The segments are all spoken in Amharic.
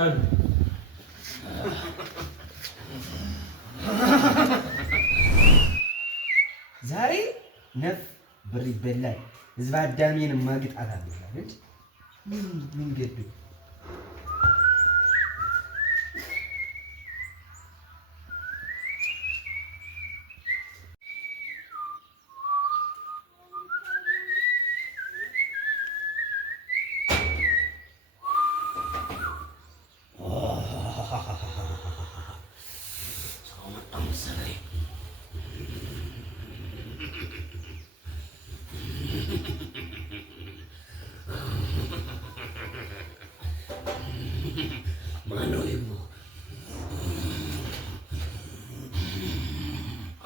ካሉ ዛሬ ነፍ ብር ይበላል። ህዝብ አዳሜን ማግጣት አለበት። ምን ገዱ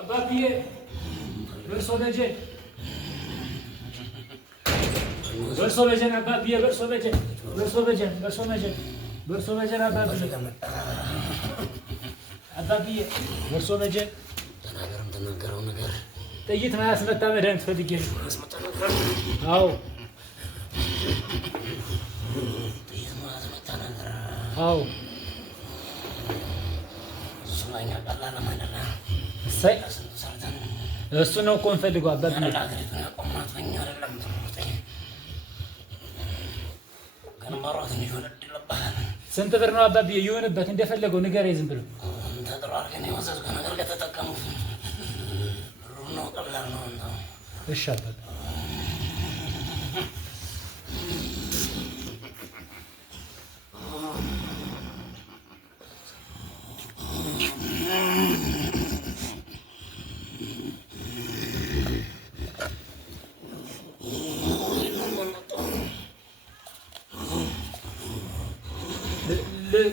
አባብዬ በርሶ በጀን አባብዬ በርሶ በጀን አባብዬ በርሶ በጀን ተናገረው ነገር ጥይት ማያስመታ መድኃኒት ፈልጌ ነው። አዎ ጥይት ማያስመታ ነገር አዎ ሱማኛ ቀላል ማለት ነው። እሰይ እሱ ነው እኮ እንፈልገው አባብዬ። ስንት ብር ነው አባብዬ? ይሁንበት እንደፈለገው ንገረኝ ዝም ብሎ እሺ አባብዬ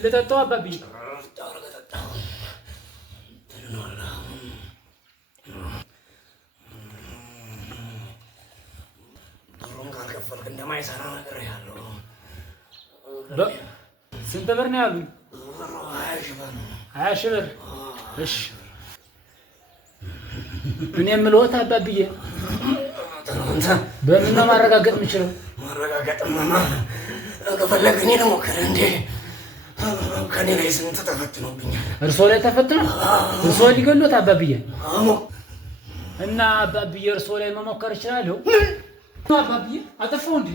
ልጠጣው አባብዬ? እንደማይሰራ ነገር ያለው ስንት ብር ነው ያሉኝ? 20 ሺህ ብር። እሺ እኔ የምልዎት አባብዬ በምን ነው ማረጋገጥ የምችለው? ማረጋገጥማ ከፈለግህ እኔ ልሞክር እንዴ? ከኔ ላይ ስንት ተፈትኖብኛል። እርስዎ ላይ ተፈትኖ እርስዎ ሊገሉት አባብዬ? እና አባብዬ እርስዎ ላይ መሞከር እችላለሁ? አባብዬ አጠፋው እንዴ?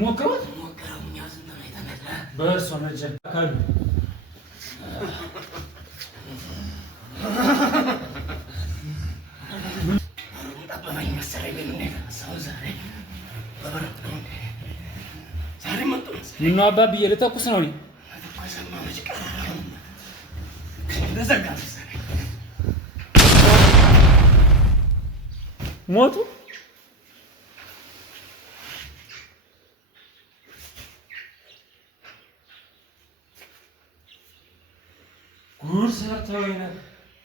ሞክሩት። በእርስዎ መጀን ካሉ ምነው አባብዬ ልተኩስ ነው? ሞቱ? ጉድ ሰርተው ነበር።